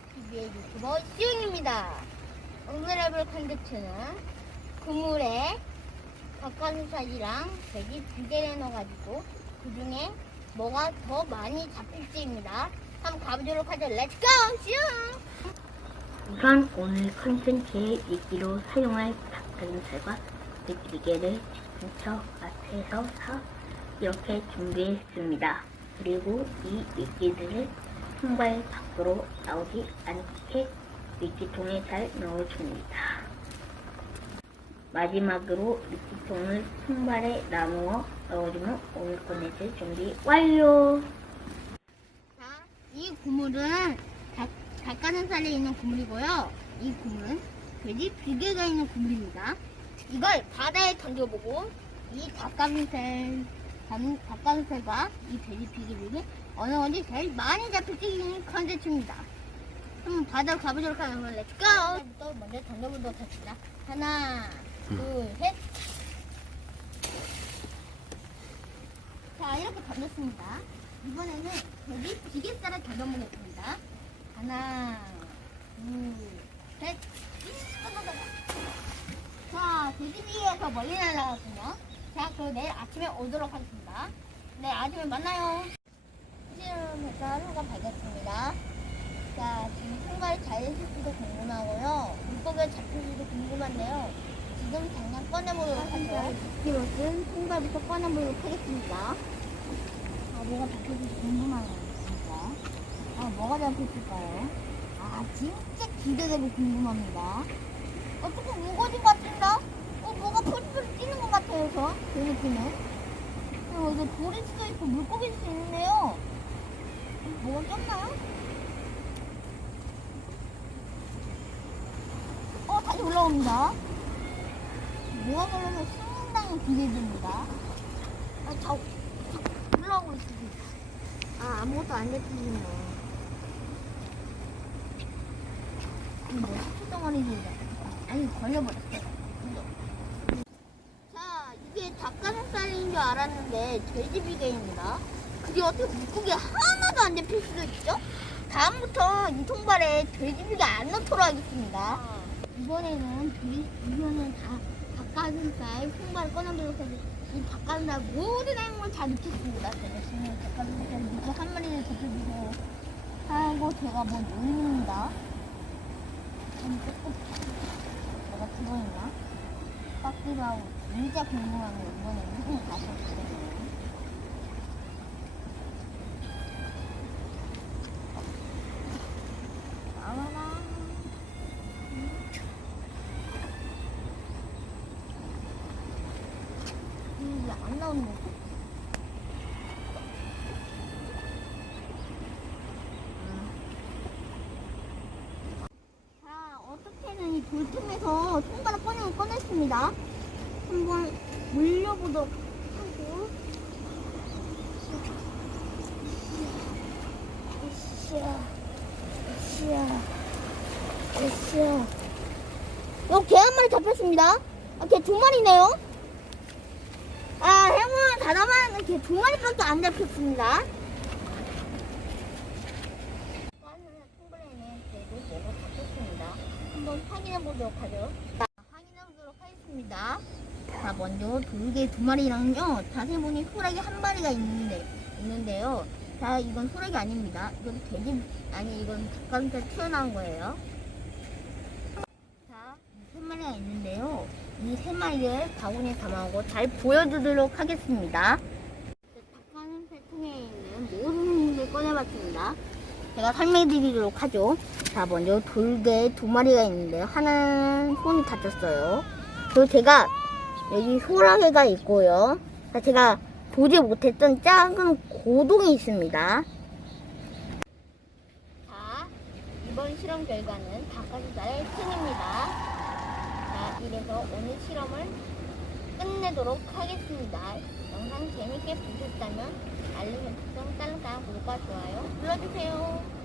TV의 유튜버 시윤입니다. 오늘 해볼 컨텐츠는 그물에 닭가슴살이랑 돼지 두 개를 넣어가지고 그 중에 뭐가 더 많이 잡힐지입니다. 한번 가보도록 하죠. 렛츠고! 시윤! 우선 오늘 컨텐츠에 미끼로 사용할 닭가슴살과 미끼개를 근처 마트에서 사 이렇게 준비했습니다. 그리고 이 미끼들을 통발 밖으로 나오지 않게 미끼통에 잘 넣어줍니다. 마지막으로 미끼통을 통발에 나누어 넣어주면 오늘 컨텐츠 준비 완료! 자, 이 그물은 닭, 닭가슴살에 있는 그물이고요. 이 그물은 돼지 비계가 있는 그물입니다. 이걸 바다에 던져보고 이 닭가슴살, 닭- 닭가슴살과 이 돼지 비계 중에 어느 건지 제일 많이 잡힐지 컨텐츠입니다. 한번 바다로 가보도록 하면 렛츠고! 부터 먼저 던져보도록 하겠습니다. 하나, 둘, 셋. 자, 이렇게 던졌습니다. 이번에는 돼지 비계살을 던져보겠습니다. 하나, 둘, 셋. 자, 돼지 비계에서 멀리 날아갔군요. 자, 그럼 내일 아침에 오도록 하겠습니다. 네, 아침에 만나요. 시험에서 하루가 밝았습니다. 자, 지금 통과를 잘 했을지도 궁금하고요. 물고기가 잡힐지도 궁금한데요. 지금 당장 꺼내보도록 하죠. 이것은 통과부터 꺼내보도록 하겠습니다. 아, 뭐가 잡힐지 궁금하네요, 진짜. 아, 뭐가 잡힐까요? 아, 진짜 기대되고 궁금합니다. 어떻게 우거진 것 같은데? 어, 뭐가 펄펄 뛰는 것 같아요, 저. 그 느낌은. 그리고 이게 돌일 수도 있고 물고기일 수 있는데요. 뭐가 꼈나요? 어, 다시 올라옵니다. 뭐가 걸려서 상당히 기대됩니다. 아, 저, 저 올라오고 있습니다. 아, 아무것도 안 잡히네요. 이거 뭐, 식초 덩어리지? 아니, 걸려버렸어요. 자, 이게 닭가슴살인 줄 알았는데 돼지비계입니다. 그게 어떻게 물고기 하나도 안 잡힐 수도 있죠? 다음부터 이 통발에 돼지비계 안 넣도록 하겠습니다. 이번에는 돼지, 이번엔 다 닭가슴살 통발을 꺼내보도록 하겠습니다. 이 닭가슴살 모든 행운을 다 넣겠습니다. 제가 지금 닭가슴살 무한 마리를 잡혀주세요. 아이고, 제가 뭐 놀립니다. 음, 조금 뭐가 들어있나? 빡기도 하고 진짜 궁금한 게 이번에는 힘이 다시 없거든요. 나와라. 음, 왜안 나오는 거지? 자, 어떻게는 이 돌틈에서 통발을 꺼내고 꺼냈습니다. 한번 물려보도록 하고. 으쌰, 으쌰, 으쌰. 어, 개 한 마리 잡혔습니다. 아, 개 두 마리네요. 아, 행운 다담한 개두 마리밖에 안 잡혔습니다. 통발에는 개도 뭐가 잡혔습니다. 한번 확인해 보도록 하죠. 자, 확인해 보도록 하겠습니다. 자, 먼저 돌개 두 마리랑요. 자세히 보니 소라기 한 마리가 있는데, 있는데요. 자, 이건 소라기 아닙니다. 이건 돼지, 아니, 이건 닭가슴살 튀어나온 거예요. 자, 이세 마리가 있는데요. 이 세 마리를 바구니에 담아오고 잘 보여주도록 하겠습니다. 닭가슴살 통에 있는 모든 힘을 꺼내봤습니다. 제가 설명해 드리도록 하죠. 자, 먼저 돌개 두 마리가 있는데요. 하나는 손이 다쳤어요. 그리고 제가 여기 소라게가 있고요. 자, 제가 보지 못했던 작은 고동이 있습니다. 자, 이번 실험 결과는 닭가슴살의 승입니다. 자, 이래서 오늘 실험을 끝내도록 하겠습니다. 영상 재밌게 보셨다면 알림 설정, 딸랑딸랑 구독과 좋아요 눌러주세요.